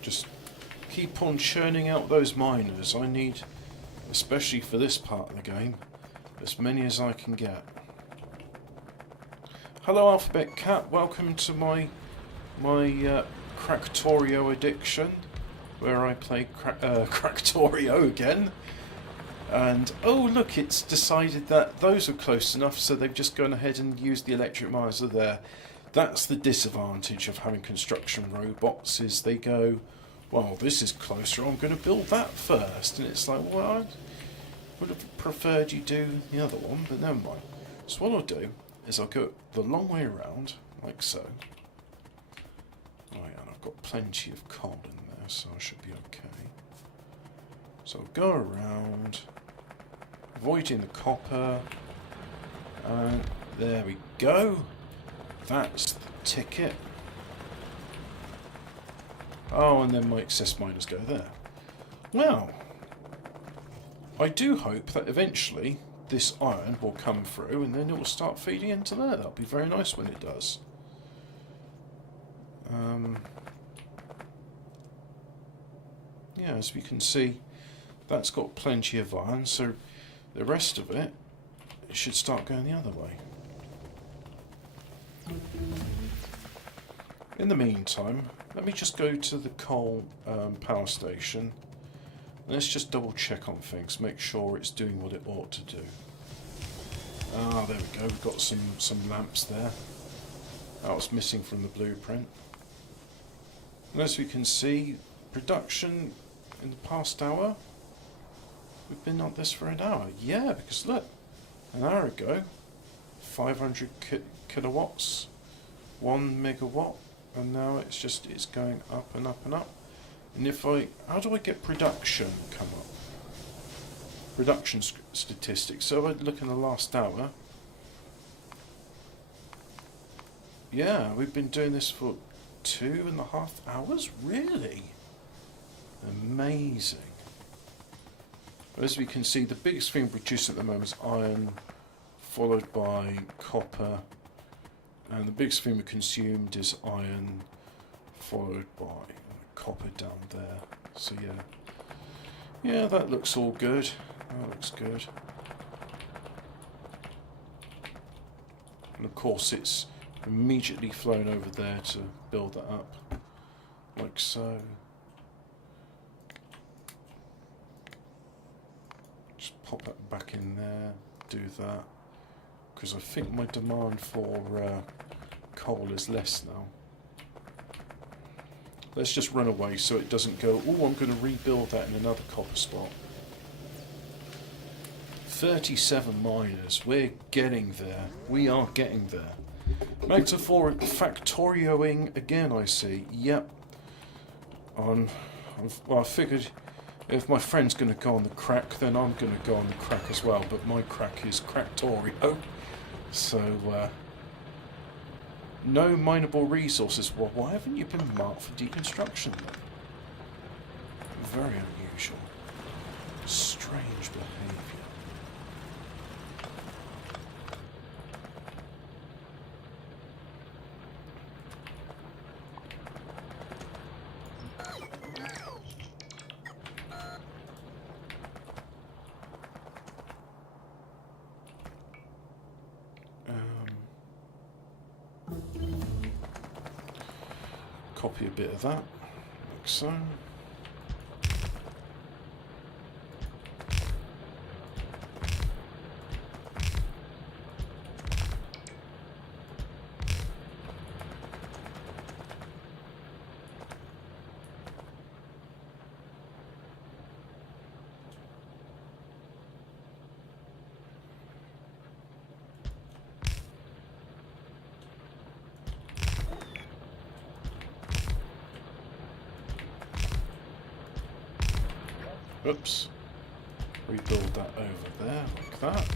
Just keep on churning out those miners. I need, especially for this part of the game, as many as I can get. Hello Alphabet Cat, welcome to my Factorio addiction, where I play Factorio again. And oh look, it's decided that those are close enough, so they've just gone ahead and used the electric miser there. That's the disadvantage of having construction robots, is they go, well, this is closer, I'm going to build that first. And it's like, well, I would have preferred you do the other one, but never mind. So what I'll do is I'll go the long way around, like so. Right, and I've got plenty of coal in there, so I should be okay. So I'll go around, avoiding the copper, and there we go. That's the ticket. Oh, and then my excess miners go there. Well, I do hope that eventually this iron will come through and then it will start feeding into there. That'll be very nice when it does. Yeah, as we can see, that's got plenty of iron, so the rest of it should start going the other way. In the meantime, let me just go to the coal power station. Let's just double check on things, make sure it's doing what it ought to do. Ah, there we go, we've got some lamps there. That was missing from the blueprint. And as we can see, production in the past hour, we've been on this for an hour. Yeah, because look, an hour ago, 500 kilowatts, 1 megawatt, and now it's going up and up and up. And how do I get production come up? Production statistics. So if I look in the last hour, yeah, we've been doing this for 2.5 hours? Really? Amazing. As we can see, the biggest thing produced at the moment is iron, followed by copper, and the biggest thing we consumed is iron, followed by copper down there. So yeah, that looks all good. That looks good. And of course it's immediately flown over there to build that up, like so. Just pop that back in there, do that, because I think my demand for coal is less now. Let's just run away so it doesn't go, oh, I'm going to rebuild that in another copper spot. 37 miners, we're getting there. We are getting there. Back to Factorio-ing again, I see. Yep. Well, I figured if my friend's going to go on the crack, then I'm going to go on the crack as well. But my crack is Factorio. So, no mineable resources. Well, why haven't you been marked for deconstruction then? Very unusual. Strange behaviour. Copy a bit of that, like so. Oops. Rebuild that over there, like that.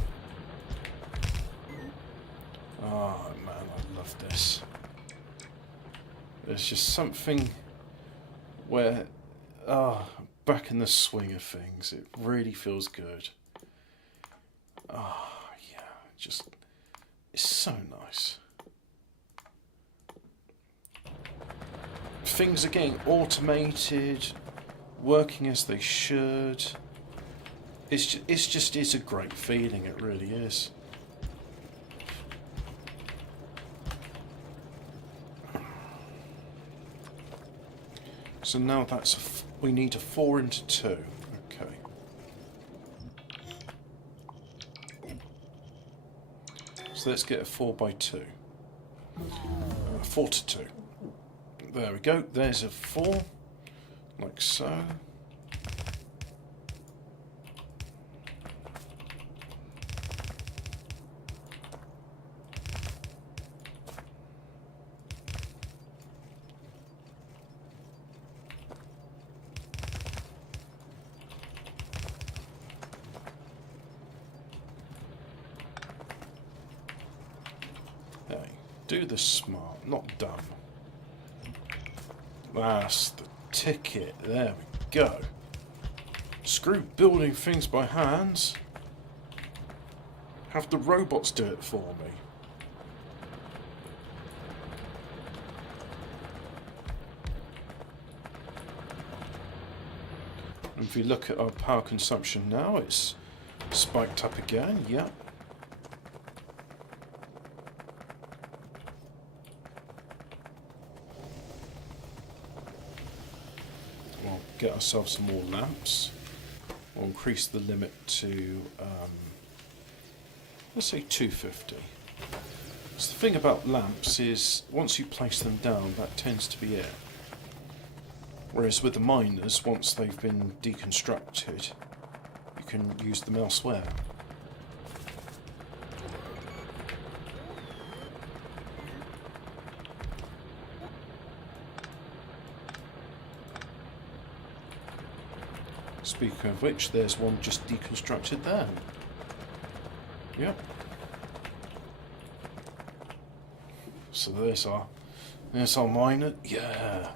Oh man, I love this. There's just something where, back in the swing of things, it really feels good. Yeah, just, it's so nice. Things are getting automated, working as they should. It's a great feeling, it really is. So now we need a 4 into 2. Okay. So let's get a 4 by 2. 4 to 2. There we go. There's a 4, like so. Hey, do the smart, not dumb. That's the ticket. There we go. Screw building things by hands. Have the robots do it for me. And if you look at our power consumption now, it's spiked up again. Yep. We'll get ourselves some more lamps. We'll increase the limit to, let's say 250. So the thing about lamps is, once you place them down, that tends to be it. Whereas with the miners, once they've been deconstructed, you can use them elsewhere. Speaking of which, there's one just deconstructed there. Yep. So there's our miner. Yeah.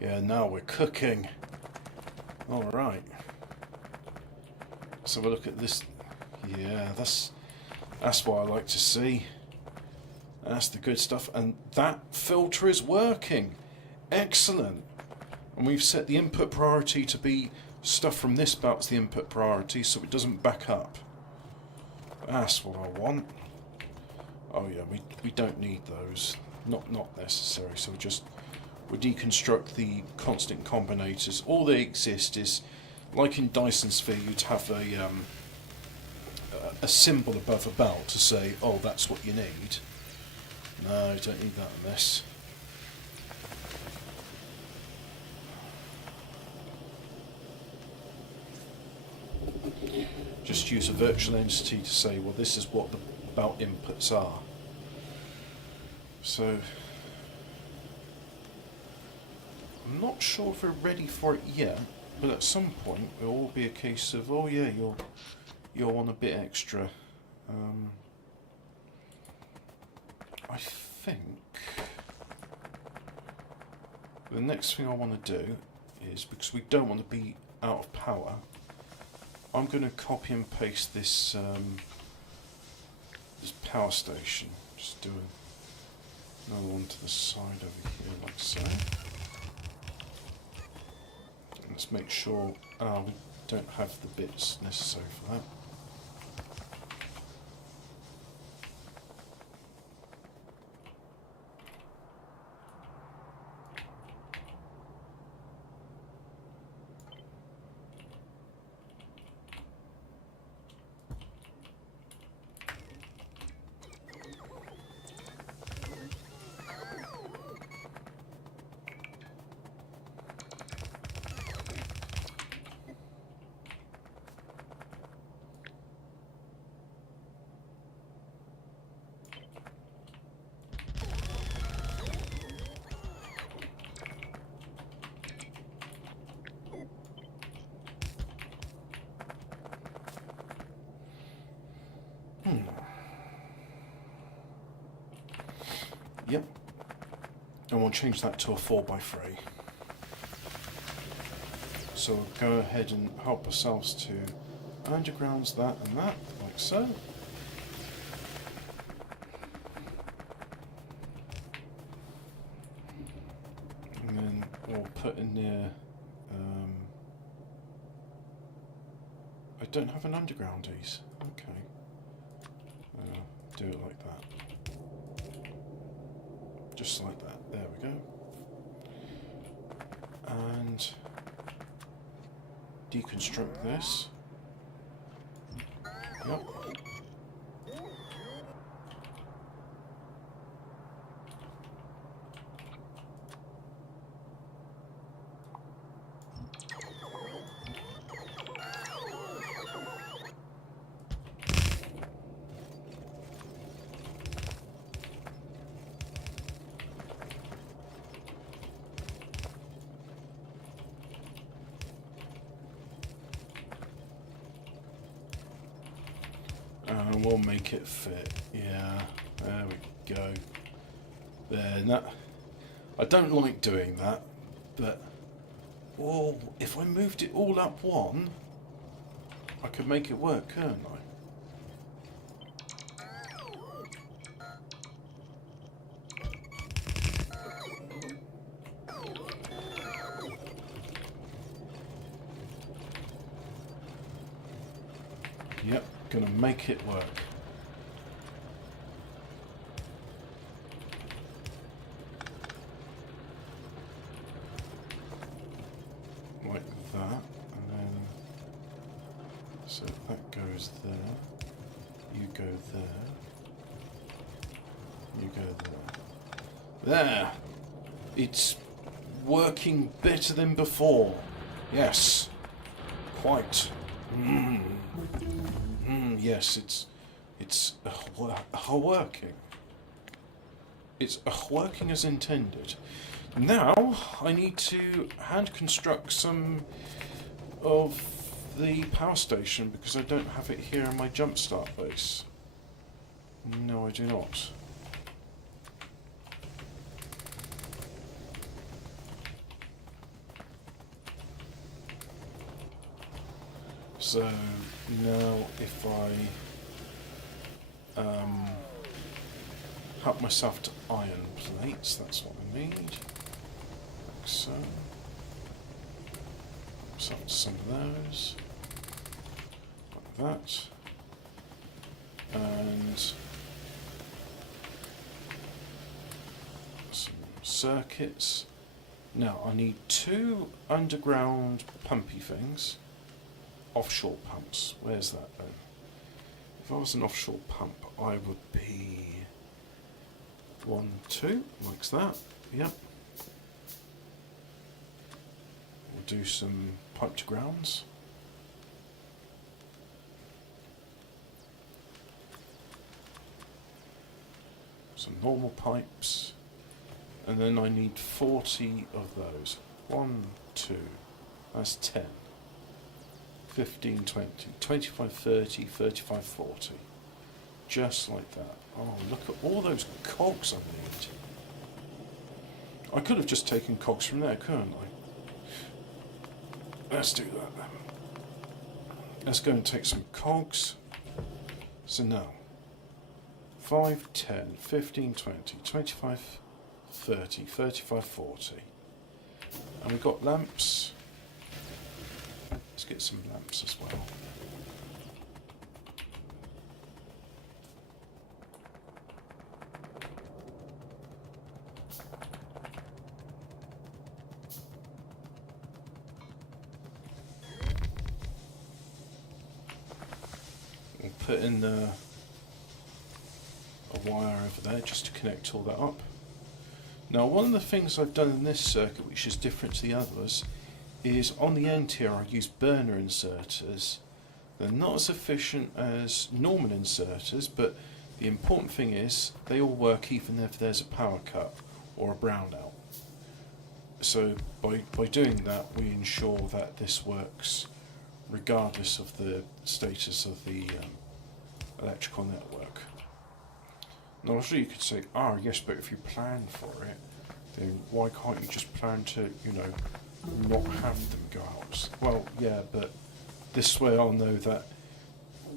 Yeah, now we're cooking. Alright. So we'll look at this. Yeah, that's what I like to see. That's the good stuff. And that filter is working. Excellent. And we've set the input priority to be stuff from this belt's the input priority, so it doesn't back up. That's what I want. Oh yeah, we don't need those. Not necessary. So we deconstruct the constant combinators. All they exist is, like in Dyson Sphere, you'd have a symbol above a belt to say, oh, that's what you need. No, you don't need that in this. Just use a virtual entity to say, well, this is what the belt inputs are. So, I'm not sure if we're ready for it yet, but at some point it will all be a case of, oh yeah, you'll want a bit extra. I think the next thing I want to do is, because we don't want to be out of power, I'm going to copy and paste this this power station. Just do another one to the side over here, like so. Let's make sure we don't have the bits necessary for that. Yep. And we'll change that to a 4x3. So we'll go ahead and help ourselves to undergrounds that and that, like so. And then we'll put in there, I don't have an underground ease. Okay. Do it like that. Just like that. There we go. And deconstruct this. Yep. And we'll make it fit. Yeah, there we go. There. Now, I don't like doing that, but if I moved it all up one, I could make it work, couldn't I? Yep, gonna make it work. Like that, and then so that goes there. You go there. You go there. There! It's working better than before. Yes. Quite. Yes, it's working. It's working as intended. Now I need to hand construct some of the power station because I don't have it here in my jumpstart base. No, I do not. So now if I help myself to iron plates, that's what I need. Like so. Myself to some of those. Like that. And some circuits. Now I need 2 underground pumpy things. Offshore pumps. Where's that then? If I was an offshore pump, I would be 1, 2, like that. Yep. We'll do some pipe to grounds. Some normal pipes. And then I need 40 of those. 1, 2, that's 10. 15, 20, 25, 30, 35, 40. Just like that. Oh, look at all those cogs I need. I could have just taken cogs from there, couldn't I? Let's do that then. Let's go and take some cogs. So now, 5, 10, 15, 20, 25, 30, 35, 40. And we've got lamps. Let's get some lamps as well. We'll put in a wire over there just to connect all that up. Now, one of the things I've done in this circuit, which is different to the others, is on the end here I use burner inserters. They're not as efficient as normal inserters, but the important thing is they all work even if there's a power cut or a brownout. So by doing that we ensure that this works regardless of the status of the electrical network. Now, obviously, you could say, yes, but if you plan for it, then why can't you just plan to, not have them go out? Well, yeah, but this way I'll know that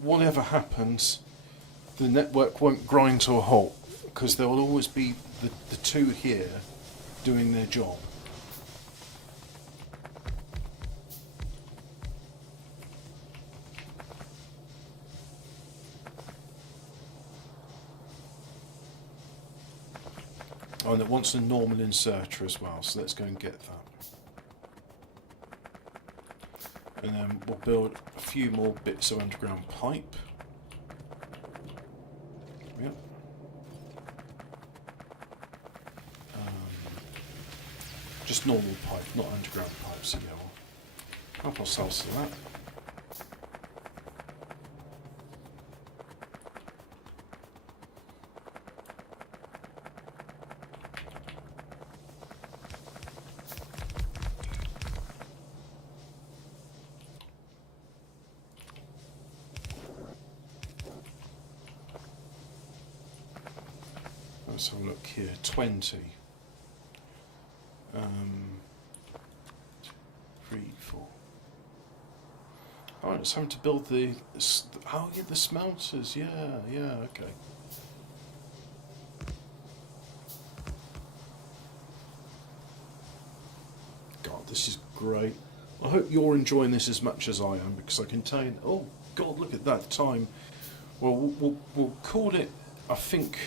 whatever happens, the network won't grind to a halt, because there will always be the two here doing their job. Oh, and it wants a normal inserter as well, so let's go and get that. And then we'll build a few more bits of underground pipe. Yep. Just normal pipe, not underground pipe, so yeah, we'll help ourselves to that. Let's have a look here. 20. 3, 4. Oh, it's having to build the smelters. Yeah, okay. God, this is great. I hope you're enjoying this as much as I am, because I can tell you. Oh God, look at that time. Well, we'll call it. I think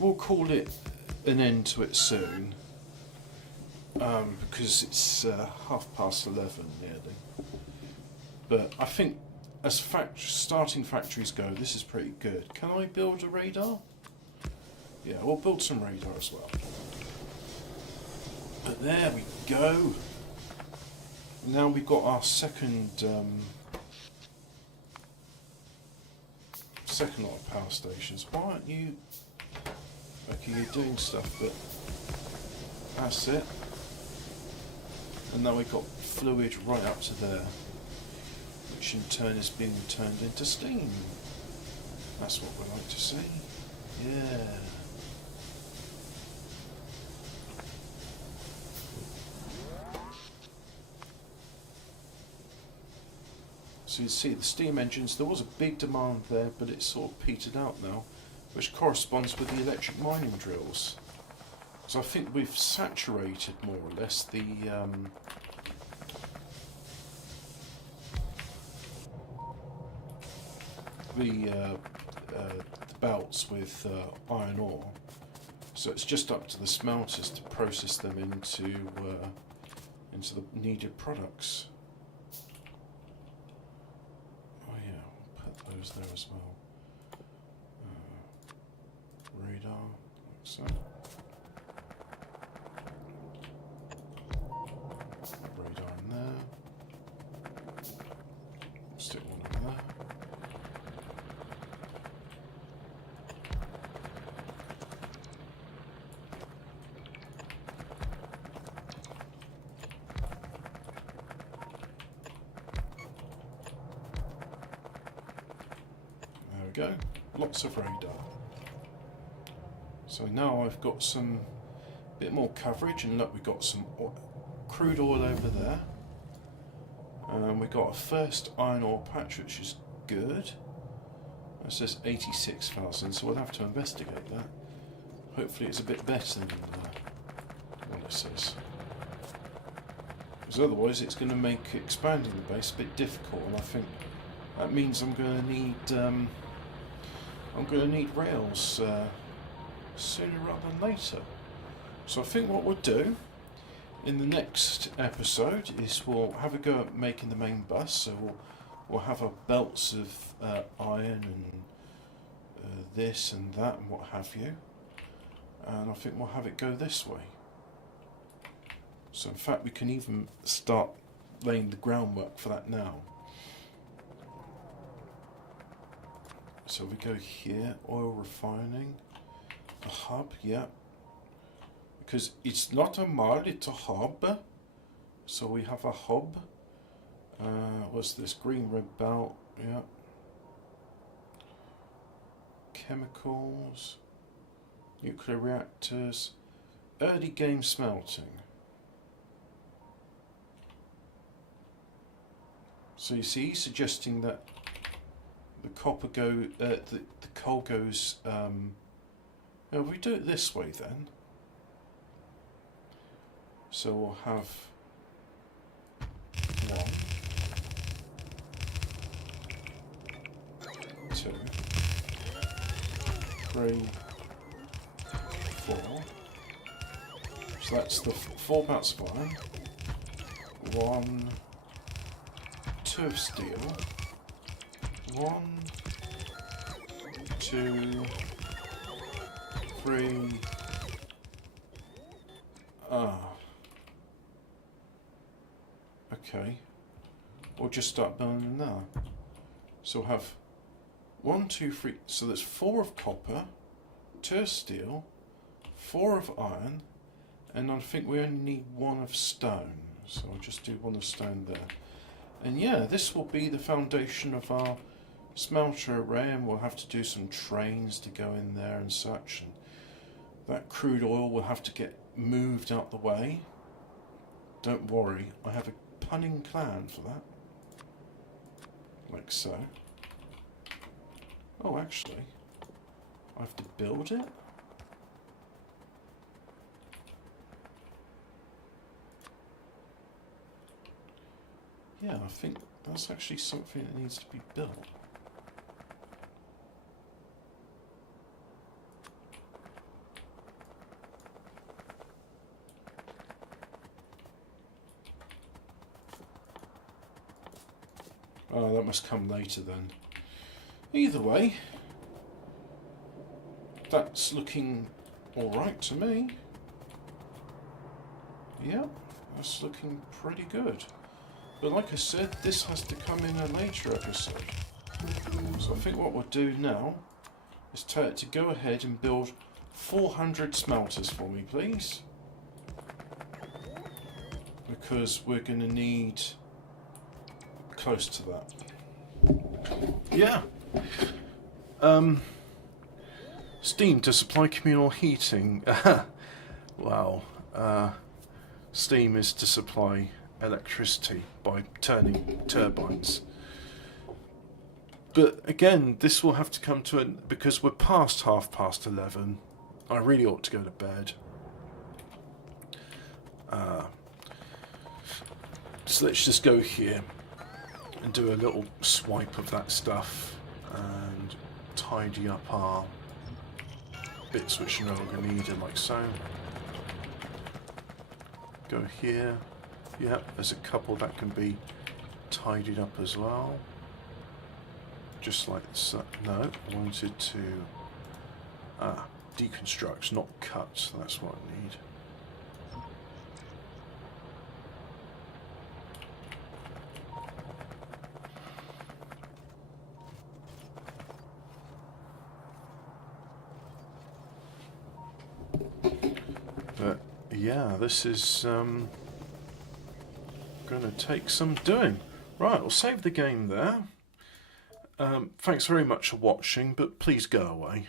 we'll call it an end to it soon, because it's 11:30 nearly. But I think as starting factories go, this is pretty good. Can I build a radar? Yeah, we'll build some radar as well. But there we go. Now we've got our second lot of power stations. Why aren't you... Okay, you're doing stuff, but that's it. And now we've got fluid right up to there, which in turn is being turned into steam. That's what we like to see. Yeah. So you see the steam engines, there was a big demand there, but it's sort of petered out now, which corresponds with the electric mining drills. So I think we've saturated more or less the belts with iron ore. So it's just up to the smelters to process them into the needed products. Oh yeah, we'll put those there as well. Radar, like so. Radar in there. Stick one in there. There we go. Lots of radar. So now I've got some bit more coverage, and look, we've got some crude oil over there. We've got a first iron ore patch, which is good. It says 86,000, so we'll have to investigate that. Hopefully it's a bit better than what it says. Because otherwise it's going to make expanding the base a bit difficult, and I think that means I'm going to need rails sooner rather than later. So I think what we'll do in the next episode is we'll have a go at making the main bus. So we'll have our belts of iron and this and that and what have you, and I think we'll have it go this way. So in fact we can even start laying the groundwork for that now. So we go here, oil refining, a hub, yeah. Because it's not a mud, it's a hub. So we have a hub. What's this? Green red belt, yeah. chemicals, nuclear reactors, early game smelting. So you see, he's suggesting that the the coal goes. If we do it this way, then. So we'll have 1, 2, 3, 4. So that's the 4 bats of iron. 1, 2 of steel. 1, 2, 3. Okay. We'll just start burning now. So we'll have 1, 2, 3. So there's 4 of copper, 2 of steel, 4 of iron, and I think we only need 1 of stone. So I'll just do 1 of stone there. And yeah, this will be the foundation of our smelter array, and we'll have to do some trains to go in there and such. And that crude oil will have to get moved out the way. Don't worry, I have a cunning plan for that. Like so. Oh, actually, I have to build it? Yeah, I think that's actually something that needs to be built. Oh, that must come later then. Either way, that's looking alright to me. Yep, that's looking pretty good. But like I said, this has to come in a later episode. So I think what we'll do now is tell it to go ahead and build 400 smelters for me, please. Because we're going to need close to that. Yeah. Steam to supply communal heating. Wow. Steam is to supply electricity by turning turbines. But again, this will have to come to an, because we're past 11:30. I really ought to go to bed. So let's just go here and do a little swipe of that stuff and tidy up our bits which are no longer needed, like so. Go here. Yep, there's a couple that can be tidied up as well. Just like so. No, I wanted to deconstruct, not cut, so that's what I need. But yeah, this is going to take some doing. Right, we'll save the game there. Thanks very much for watching, but please go away.